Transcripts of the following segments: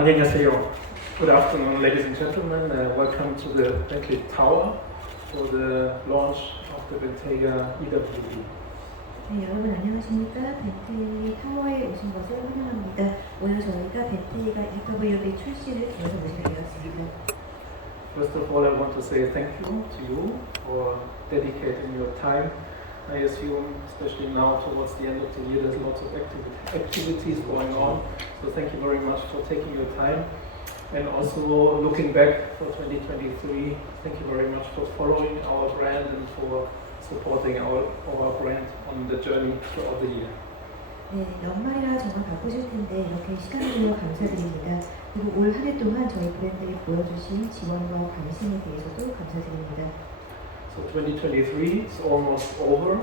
안녕하세요. Good afternoon, ladies and gentlemen. Welcome to the Bentley Tower for the launch of the Bentayga EWB. 네, 여러분 안녕하십니까? 벤틀리 타워에 오신 것을 환영합니다. 오늘 저희가 벤틀리가 EWB 출시를 기해서 모시게 되었습니다. First of all, I want to say thank you to you for dedicating your time. I assume, especially now towards the end of the year, there's lots of activities going on. So thank you very much for taking your time. And also looking back for 2023, thank you very much for following our brand and for supporting our brand on the journey throughout the year. 네, 연말이라 정말 바쁘실 텐데 이렇게 시간을 내어 감사드립니다. 그리고 올 한 해 동안 저희 브랜드에 보여주신 지원과 관심에 대해서도 감사드립니다. So 2023 is almost over.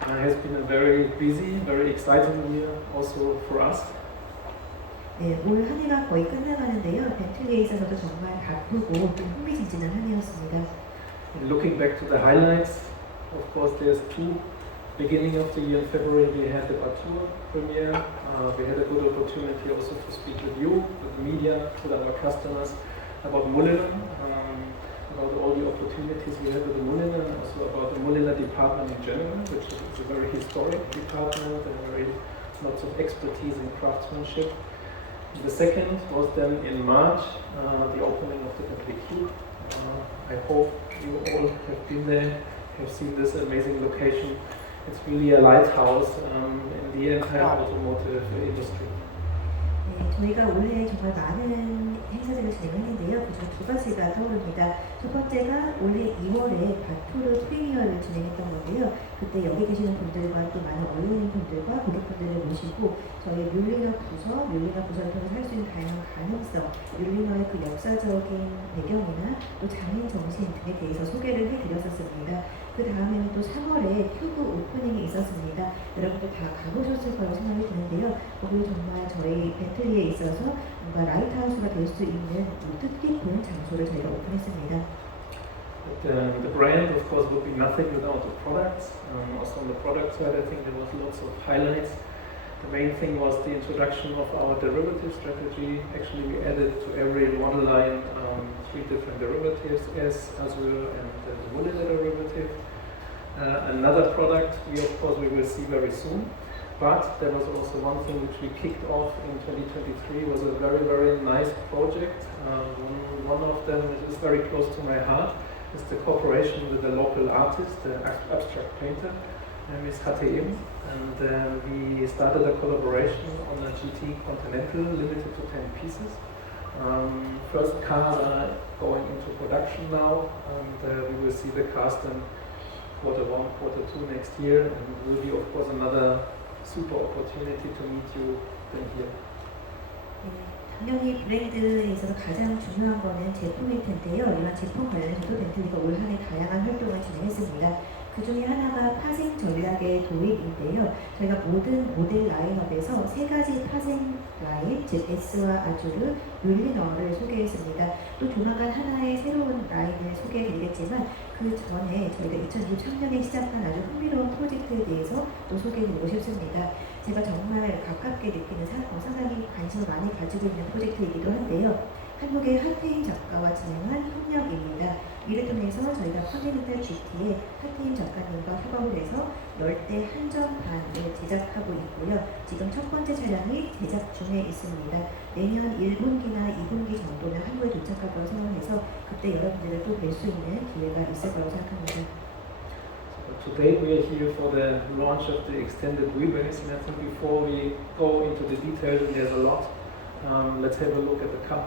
It has been a very busy, very exciting year also for us. 네, 올 한 해가 거의 끝나가는데요. 벤틀리에 있어서도 정말 바쁘고 또 흥미진진한 한 해였습니다. And looking back to the highlights, of course, there's two. Beginning of the year in February, we had the Batur premiere. We had a good opportunity also to speak with you, with the media, with our customers about Mullinen, about all the opportunities we have with the Mullinen, and also about the Mulliner department in general, which is a very historic department and very lots of expertise in craftsmanship. And the second was then in March, the opening of the Bentley Cube. I hope you all have been there, have seen this amazing location. It's really a lighthouse in the entire automotive industry. 네, 저희가 올해 정말 많은 행사들을 진행했는데요. 그중 두 가지가 떠오릅니다. 첫 번째가 올해 2월에 바투르 프리미어를 진행했던 건데요. 그때 여기 계시는 분들과 또 많은 언론인 분들과 고객분들을 모시고 저희 뮬리너 부서를 통해서 할 수 있는 다양한 가능성, 뮬리너의 그 역사적인 배경이나 또 장인 정신 등에 대해서 소개를 해드렸었습니다. 그 다음에는 또 3월에 큐브 오프닝이 있었습니다. 여러분들 다 가보셨을 거라고 생각이 드는데요. 거기 정말 저희 벤틀리에 있어서 뭔가 라이트하우스가 될 수 있는 뜻깊은 장소를 저희가 오픈했습니다. The brand, of course, would be nothing without the products. Also on the product side, I think there was lots of highlights. The main thing was the introduction of our derivative strategy. Actually, we added to every model line 3 different derivatives, S, Azure, and the Mulliner derivative. Another product we will see very soon. But there was also one thing which we kicked off in 2023 was a very, very nice project. One of them is very close to my heart. It's the cooperation with the local artist, the abstract painter, Ms. HTM. And we started a collaboration on a GT Continental limited to 10 pieces. First cars are going into production now, and we will see the cars then Q1, Q2 next year, and it will be of course another super opportunity to meet you then here. 당연히 브랜드에 있어서 가장 중요한 거는 제품일 텐데요. 이런 제품 관련해서도 벤틀리가 올 한 해 다양한 활동을 진행했습니다. 그 중에 하나가 파생 전략의 도입인데요. 저희가 모든 모델 라인업에서 3가지 파생 라인, 즉 S와 아주르, 뮬리너를 소개했습니다. 또 조만간 하나의 새로운 라인을 소개해드리겠지만 그 전에 저희가 2023년에 시작한 아주 흥미로운 프로젝트에 대해서 또 소개해드리고 싶습니다. 제가 정말 가깝게 느끼는 상당히 관심을 많이 가지고 있는 프로젝트이기도 한데요. 한국의 하태임 작가와 진행한 협력입니다. 이를 통해서 저희가 컨티넨탈 GT에 하태임 작가님과 협업을 해서 열대 한정판을 제작하고 있고요. 지금 첫 번째 차량이 제작 중에 있습니다. 내년 1분기나 2분기 정도면 한국에 도착할 거라고 생각해서 그때 여러분들을 또 뵐 수 있는 기회가 있을 거라고 생각합니다. Today we are here for the launch of the extended wheelbase, and I think before we go into the details, and there's a lot, let's have a look at the car.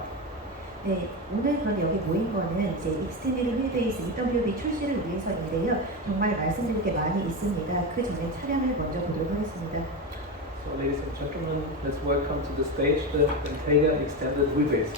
네, 오늘 그런데 여기 모인 거는 이제 익스텐디드 휠베이스 EWB 출시를 위해서인데요. 정말 말씀드릴 게 많이 있습니다. 그 전에 차량을 먼저 보도록 하겠습니다. So ladies and gentlemen, let's welcome to the stage the Bentayga extended wheelbase.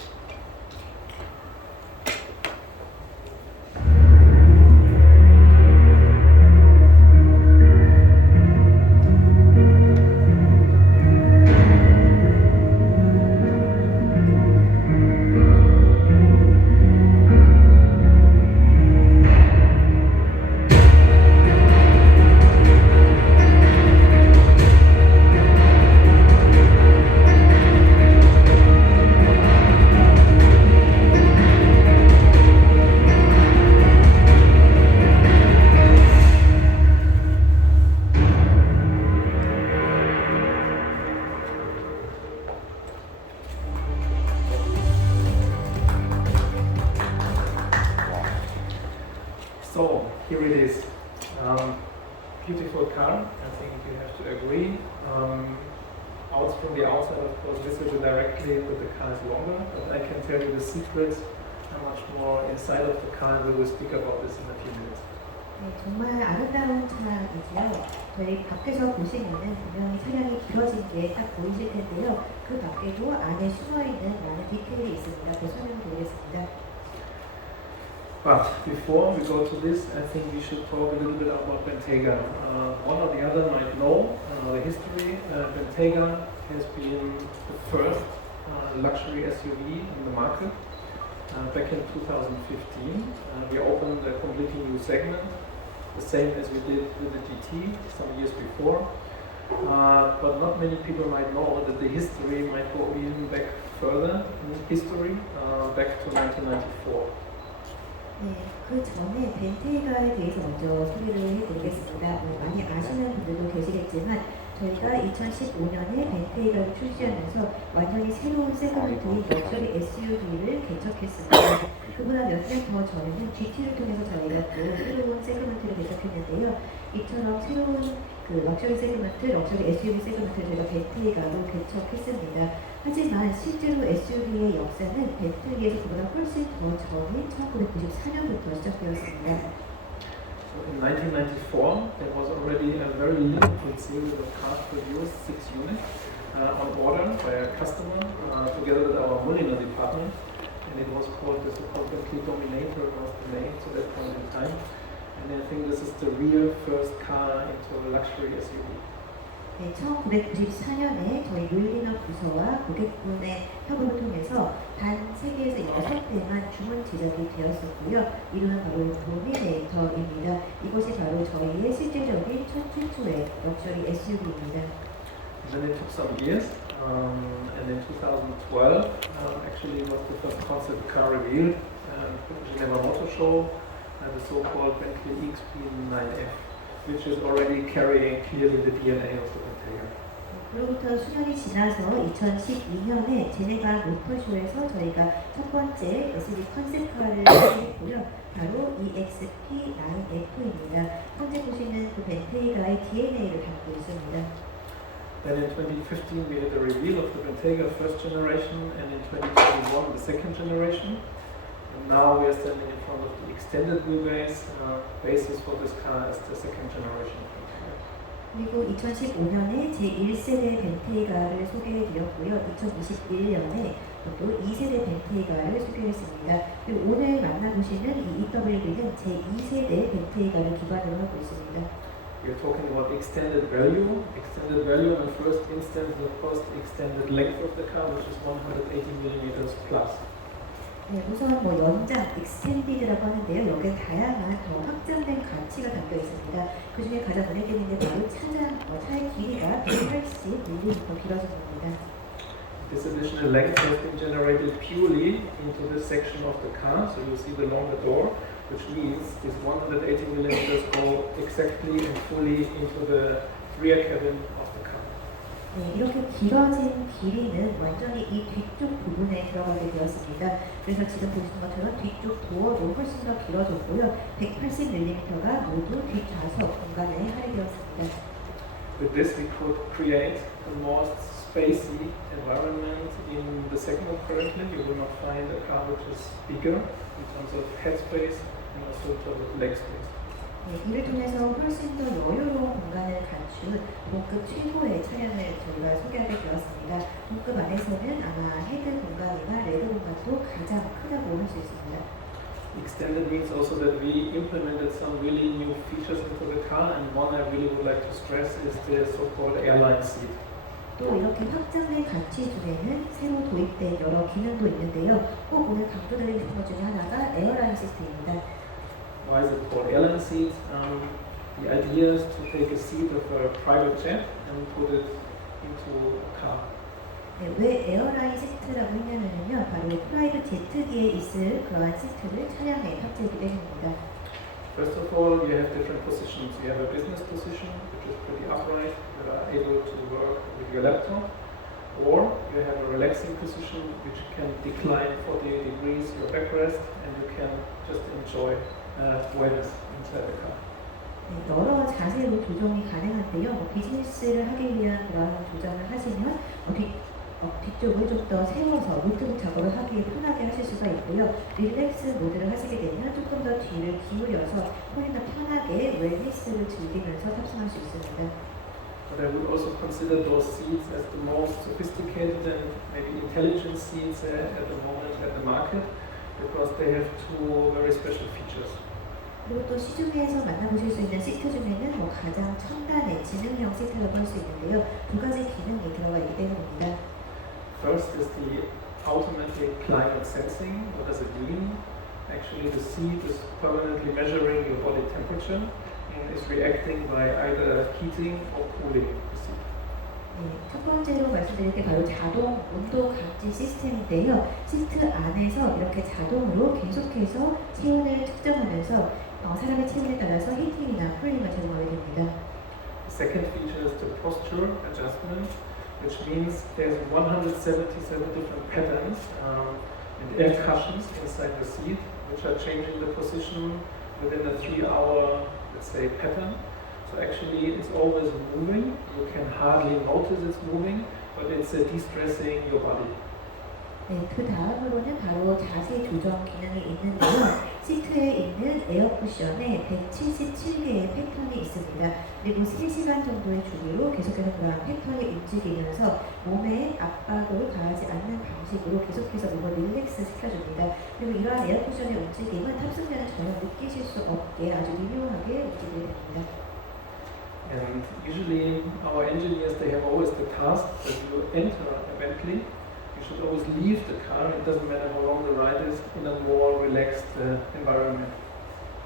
here it is. Beautiful car, I think you have to agree. Out from the outside, of course, visible directly that the car is longer, but I can tell you the secrets are much more inside of the car, and we will speak about this in a few minutes. 네, 정말 아름다운 차이지요. 저희 밖에서 보시면은 분명히 차량이 길어진 게 딱 보이실 텐데요. 그 밖에도 안에 숨어있는 많은 디테일이 있습니다. 그 설명드리겠습니다. But before we go to this, I think we should talk a little bit about Bentayga. One or the other might know the history. Bentayga has been the first luxury SUV in the market. Back in 2015, we opened a completely new segment, the same as we did with the GT some years before. But not many people might know that the history might go even back further in history, back to 1994. 네, 그 전에 벤테이가에 대해서 먼저 소개를 해드리겠습니다. 많이 아시는 분들도 계시겠지만 저희가 2015년에 벤테이가를 출시하면서 완전히 새로운 세그먼트인 럭셔리 SUV를 개척했습니다. 그보다 몇 년 더 전에는 GT를 통해서 저희가 또 새로운 세그먼트를 개척했는데요. 이처럼 새로운 그 럭셔리 세그먼트, 럭셔리 SUV 세그먼트를 저희가 벤테이가로 개척했습니다. 하지만 실제로 SUV의 역사는 벤틀리에서 그보다 훨씬 더 전인 1994년부터 시작되었습니다. So in 1994, there was already a very limited series of cars produced, 6 units, on order by a customer, together with our Mulliner department, and it was called the so-called Bentley Dominator, was the name to that point in time. And I think this is the real first car into a luxury SUV. 네, 1994년에 저희 물리너 부서와 고객분의 협업을 통해서 단 세계에서 6대만 주문 제작이 되었었고요. 이름은 바로 도미네이터입니다. 이것이 바로 저희의 실제적인 첫 최초의 럭셔리 SUV입니다. Then it took some years, and in 2012, actually was the first concept car revealed at the Geneva Motor Show, the so-called Bentley EXP9F, which is already carrying clearly the DNA of the Bentayga. 그로부터 수년이 지나서 2012년에 제네바 모터쇼에서 저희가 첫 번째 SUV 컨셉카를 소개했고요. 바로 EXP9F입니다. 현재 보시는 그 벤테이가의 DNA를 담고 있습니다. Then in 2015 we had the reveal of the Bentayga first generation, and in 2021 the second generation. And now we are standing in front of the extended wheelbase basis for this car as the second generation. 그리고 2015년에 제1세대 벤테이가를 소개해드렸고요. 2021년에 또 2세대 벤테이가를 소개했습니다. 그리고 오늘 만나보시는 이 EWB는 제2세대 벤테이가를 기반으로 하고 있습니다. We're talking about extended value. Extended value in the first instance is of course the extended length of the car, which is 180mm plus. 네, 우선 연장, extended라고 하는데요. 여기에 다양한 더 확장된 가치가 담겨 있습니다. 그 중에 가장 눈에 띄는 게 바로 차의 길이가 180mm 길어진 겁니다. This additional length has been generated purely into this section of the car, so you see the longer door, which means this 180mm go exactly and fully into the rear cabin of the car. 네, 이렇게 길어진 길이는 완전히 이 뒤쪽 부분에 들어가게 되었습니다. 그래서 지금 보시는 것처럼 뒤쪽 도어도 훨씬 더 길어졌고요. 180mm가 모두 뒷좌석 공간에 할애되었습니다. With this we could create a more spacey environment in the segment currently. You will not find a car which is bigger in terms of head space and also in terms of leg space. 네, 이를 통해서 훨씬 더 여유로운 공간을 갖춘 동급 최고의 차량을 저희가 소개하게 되었습니다. 동급 안에서는 아마 헤드 공간이나 레그 공간도 가장 크다고 할 수 있습니다. Extended means also that we implemented some really new features into the car, and one I really would like to stress is the so-called airline seat. 또 이렇게 확장된 가치 중에는 새로 도입된 여러 기능도 있는데요. 꼭 오늘 강조드리고 싶은 것 중에 하나가 에어라인 시스템입니다. Why is it called airline seat? The idea is to take a seat of a private jet and put it into a car. 네, 왜 에어라인 시트라고 했냐면요, 바로 프라이빗 제트기에 있을 그러한 시트를 차량에 탑재하기 때문입니다. First of all, you have different positions. You have a business position, which is pretty upright. You are able to work with your laptop, or you have a relaxing position, which can decline 48 degrees your backrest, and you can just enjoy wellness inside the car. 네, 여러 자세로 조정이 가능한데요. 비즈니스를 하기 위한 그런 조정을 하시면 뒤쪽을 좀 더 세워서 노트북 작업을 하기 편하게 하실 수가 있고요. 릴렉스 모드를 하시게 되면 조금 더 뒤를 기울여서 훨씬 더 편하게 웰니스를 즐기면서 탑승할 수 있습니다. But I would also consider those seats as the most sophisticated and maybe intelligent seats at the moment at the market because they have two very special features. 그리고 또 시중에서 만나보실 수 있는 시트 중에는 가장 첨단의 지능형 시트라고 할 수 있는데요. 두 가지 기능이 들어가 있기 때문입니다. First is the automatic climate sensing. What does it mean? Actually, the seat is permanently measuring your body temperature and is reacting by either heating or cooling the seat. 네, 첫 번째로 말씀드릴 게 바로 자동 온도 감지 시스템인데요. 시트 안에서 이렇게 자동으로 계속해서 체온을 측정하면서 사람의 체온에 따라서 히팅이나 쿨링을 제공하게 됩니다. The second feature is the posture adjustment, which means there's 177 different patterns and air cushions inside the seat, which are changing the position within a 3-hour, let's say, pattern. So actually it's always moving. You can hardly notice it's moving, but it's de-stressing your body. 네, 그 다음으로는 바로 자세 조정 기능이 있는데요. 시트에 있는 에어 쿠션에 177개의 패턴이 있습니다. 그리고 3시간 정도의 주기로 계속해서 그러한 패턴이 움직이면서 몸에 압박을 가하지 않는 방식으로 계속해서 몸을 릴렉스 시켜줍니다. 그리고 이러한 에어 쿠션의 움직임은 탑승자는 전혀 느끼실 수 없게 아주 미묘하게 움직이게 됩니다. And usually our engineers, they have always the task that you enter a Bentley, you should always leave the car, it doesn't matter how long the ride is, in a more relaxed environment.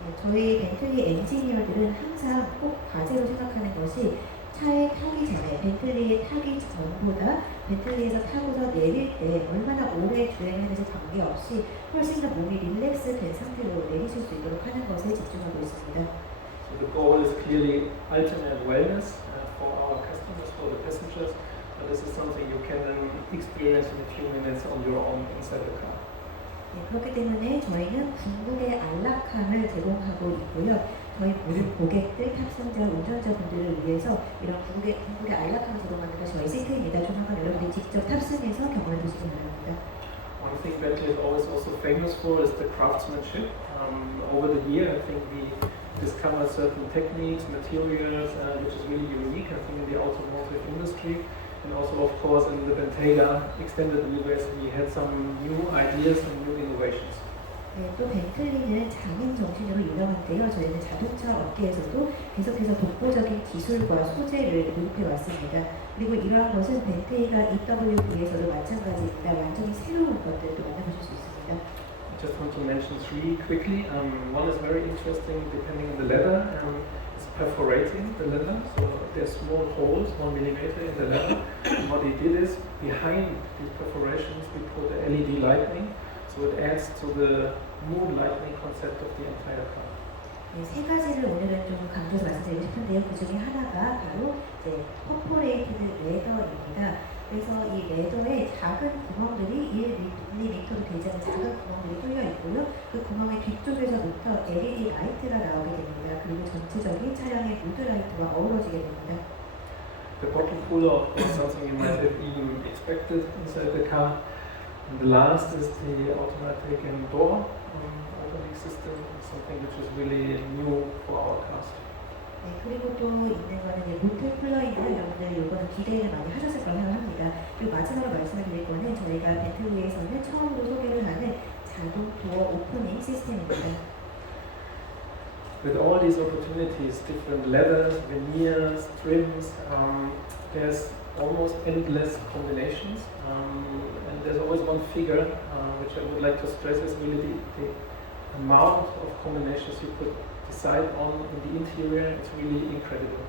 네, 저희 벤틀리 엔지니어들은 항상 꼭 과제로 생각하는 것이 차에 타기 전에 벤틀리에 타기 전보다 벤틀리에서 타고서 내릴 때 얼마나 오래 주행하는지 관계없이 훨씬 더 몸이 릴렉스 된 상태로 내리실 수 있도록 하는 것에 집중하고 있습니다. So the goal is clearly ultimate wellness for our customers, for the passengers, but this is something you can then experience in a few minutes on your own inside the car. 네, 그렇기 때문에 저희는 궁극의 안락함을 제공하고 있고요. 저희 모든 고객들, 탑승자, 운전자분들을 위해서 이런 궁극의 안락함을 제공하는 것이 저희 시트입니다. 조만간 여러분들이 직접 탑승해서 경험해 보시기 바랍니다. One thing Bentley is always also famous for is the craftsmanship. Over the year, I think we discovered certain techniques, materials, which is really unique, I think, in the automotive industry. And also, of course, in the Bentayga extended wheelbase, we had some new ideas and new innovations. 네, 또 벤틀리는 장인 정신으로 유명한데요. 저희는 자동차 업계에서도 계속해서 독보적인 기술과 소재를 도입해 왔습니다. 그리고 이러한 것은 벤테이가 EWB에서도 마찬가지입니다. 완전히 새로운 것들도 만나보실 수 있습니다. I just want to mention three quickly. One is very interesting, depending on the leather. It's perforating the leather, so there's small holes, 1 millimeter in the leather. And what he did is, behind these perforations, we put the LED lighting, so it adds to the mood lighting concept of the entire car. 네, 세 가지를 오늘은 좀 강조해서 말씀드리고 싶은데요. 그 중에 하나가 바로 퍼포레이티드 레더입니다. 그래서 이 레더에 작은 구멍들이 1mm도 되지 않는 작은 구멍들이 뚫려 있고요. 그 구멍의 뒤쪽에서부터 LED 라이트가 나오게 됩니다. 그리고 전체적인 차량의 무드 라이트와 어우러지게 됩니다. The bottom cooler is something you might have even expected inside the car. And the last is the automatic door opening system, something which is really new for our cars. 네, 그리고 또 있는 거는 모텔 쿨러인데 여러분들 이거는 기대를 많이 하셨을 거라고 생각합니다. 그리고 마지막으로 말씀을 드릴 거는 저희가 벤틀리에서는 처음으로 소개를 하는 자동 도어 오프닝 시스템입니다. With all these opportunities, different leathers, veneers, trims, there's almost endless combinations, and there's always one figure which I would like to stress is really the amount of combinations you could decide on in the interior. It's really incredible.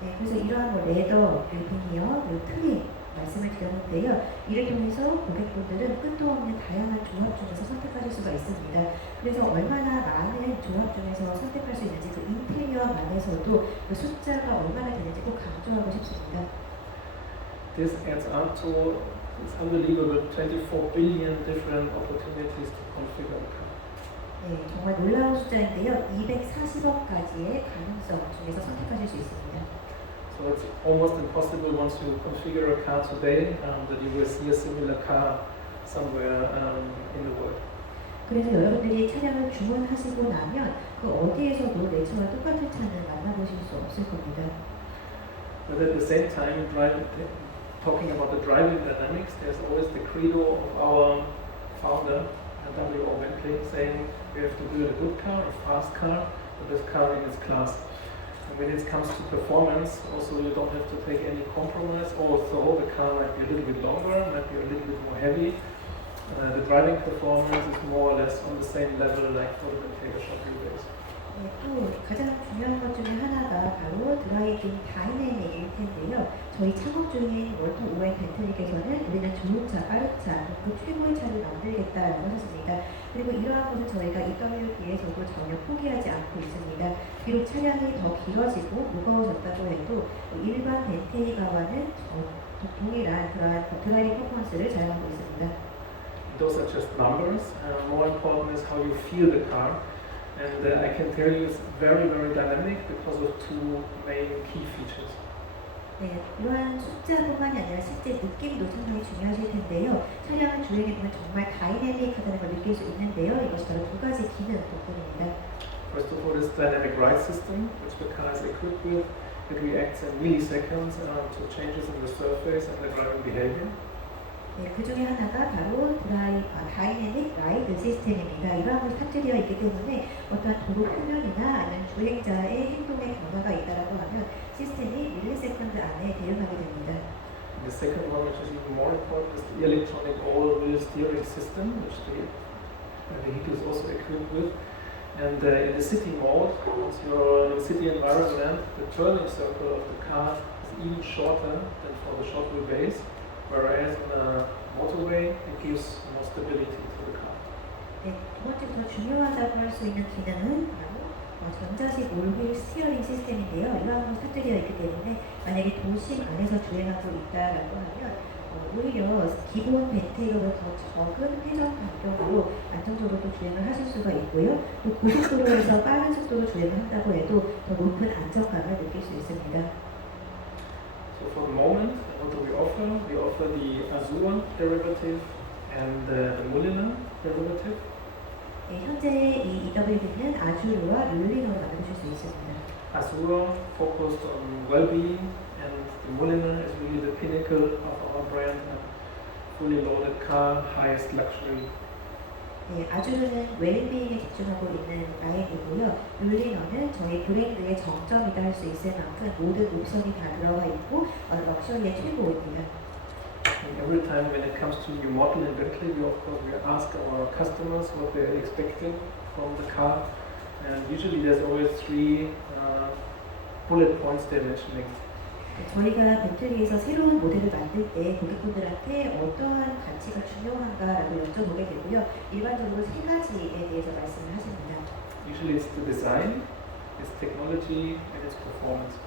네, 그래서 이러한 레더, 비니어, 트림 말씀을 드렸는데요. 이를 통해서 고객분들은 끝도 없는 다양한 조합 중에서 선택하실 수가 있습니다. 그래서 얼마나 많은 조합 중에서 선택할 수 있는지 그 인테리어만에서도 그 숫자가 얼마나 되는지 꼭 강조하고 싶습니다. This adds up to, it's unbelievable, 24 billion different opportunities to configure the car. 네, 네, 정말 놀라운 숫자인데요. 240억까지의 가능성 중에서 선택하실 수 있습니다. So it's almost impossible once you configure a car today that you will see a similar car somewhere in the world. 그래서 여러분들이 차량을 주문하시고 나면 그 어디에서도 내 차와 똑같은 차는 만나보실 수 없을 겁니다. But at the same time, talking about the driving dynamics, there's always the credo of our founder, W.O. Bentley, saying we have to build a good car, a fast car, the best car in its class. And when it comes to performance, also you don't have to take any compromise. Also, the car might be a little bit longer, might be a little bit more heavy. The driving performance is more or less on the same level like for the Bentayga shop wheelbase. 네, 또 가장 중요한 것 중에 하나가 바로 드라이빙 다이내믹일 텐데요. 저희 창업 중인 월터 오웬 벤틀리께서는 우리는 좋은 차, 빠른 차, 그 최고의 차를 만들겠다라고 하셨습니다. 그리고 이러한 것을 저희가 EWB에서도 전혀 포기하지 않고 있습니다. 비록 차량이 더 길어지고 무거워졌다고 해도 일반 벤테이가와는 동일한 드라이빙 퍼포먼스를 자랑하고 있습니다. Those are just numbers. More important is how you feel the car. And I can tell you it's very, very dynamic because of two main key features. 네, 이러한 숫자뿐만이 아니라 실제 느낌도 상당히 중요하실 텐데요. 차량을 주행해보면 정말 다이내믹하다는 걸 느낄 수 있는데요. 이것이 바로 두 가지 기능 덕분입니다. First of all, this dynamic ride system, which the car is equipped with. It reacts in milliseconds to changes in the surface and the driving behavior. 네, 그 중에 하나가 바로 다이내믹 라이드 시스템입니다. 이러한 것이 탑재되어 있기 때문에 어떠한 도로 표면이나 아니면 주행자의 행동에 변화가 있다라고 하면 시스템이 밀리세컨드 안에 대응하게 됩니다. The second one, which is even more important, is the electronic all-wheel steering system, which the vehicle is also equipped with. And in the city mode, once you're in the city environment, the turning circle of the car is even shorter than for the short wheelbase. Whereas in a motorway, it gives more stability to the car. 네, 두 번째부터 중요하다고 할 수 있는 기능은 바로 전자식 올휠 스티어링 시스템인데요. 이러한 것이 탑재되어 있기 때문에 만약에 도심 안에서 주행하고 있다라고 하면 오히려 기본 벤테이가보다 더 적은 회전 반경으로 안정적으로 또 주행을 하실 수가 있고요. 또 고속도로에서 빠른 속도로 주행을 한다고 해도 더 높은 안정감을 느낄 수 있습니다. So for the moment, what do we offer? We offer the Azure derivative and the Mulliner derivative. 네, 현재 이 EWB는 아주르와 뮬리너를 만나보실 수 있습니다. Azure focused on well-being, and the Mulliner is really the pinnacle of our brand, a fully loaded car, highest luxury. 네, 아주르는 웰빙에 집중하고 있는 라인이고요. 뮬리너는 저희 브랜드의 정점이다 할 수 있을 만큼 모든 옵션이 다 들어가 있고 럭셔리의 최고입니다. And every time when it comes to new model in Bentley, we ask our customers what they're expecting from the car, and usually there's always three bullet points they're mentioning. 저희가 벤틀리에서 새로운 모델을 만들 때 고객분들한테 어떠한 가치가 중요한가라고 여쭤보게 되고요. 일반적으로 세 가지에 대해서 말씀을 하십니다. Usually it's the design, it's technology, and it's performance.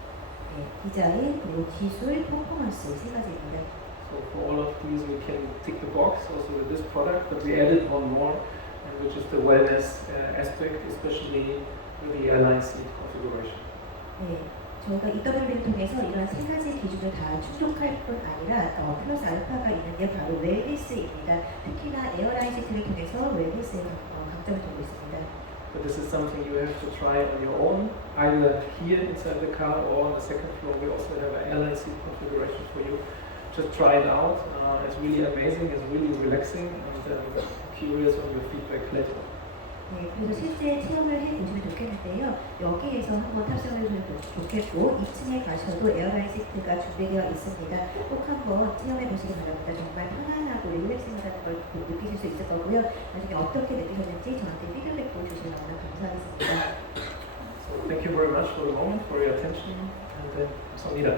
네, 디자인, 그리고 기술, 퍼포먼스 세 가지입니다. So for all of these we can tick the box also with this product, but we added one more, which is the wellness aspect, especially with the airline seat configuration. 네. 저희가 EWB를 통해서 이런 세 가지 기준을 다 충족할 뿐 아니라 플러스 알파가 있는데 바로 웰니스입니다. 특히나 에어라인 시트를 통해서 웰니스에 강점을 두고 있습니다. But this is something you have to try on your own, either here inside the car or on the second floor. We also have an airline seat configuration for you. Just try it out. It's really amazing. It's really relaxing, and I'm curious on your feedback later. 네, 그래서 실제 체험을 해보시면 좋겠는데요. 여기에서 한번 탑승을 해보시면 좋겠고 2층에 가셔도 에어라인 시트가 준비되어 있습니다. 꼭 한번 체험해보시기 바랍니다. 정말 편안하고 릴렉싱하다는 걸 느끼실 수 있을 거고요. 나중에 어떻게 느끼셨는지 저한테 피드백도 주시면 너무 감사하겠습니다. So thank you very much for the moment, for your attention, and 감사합니다.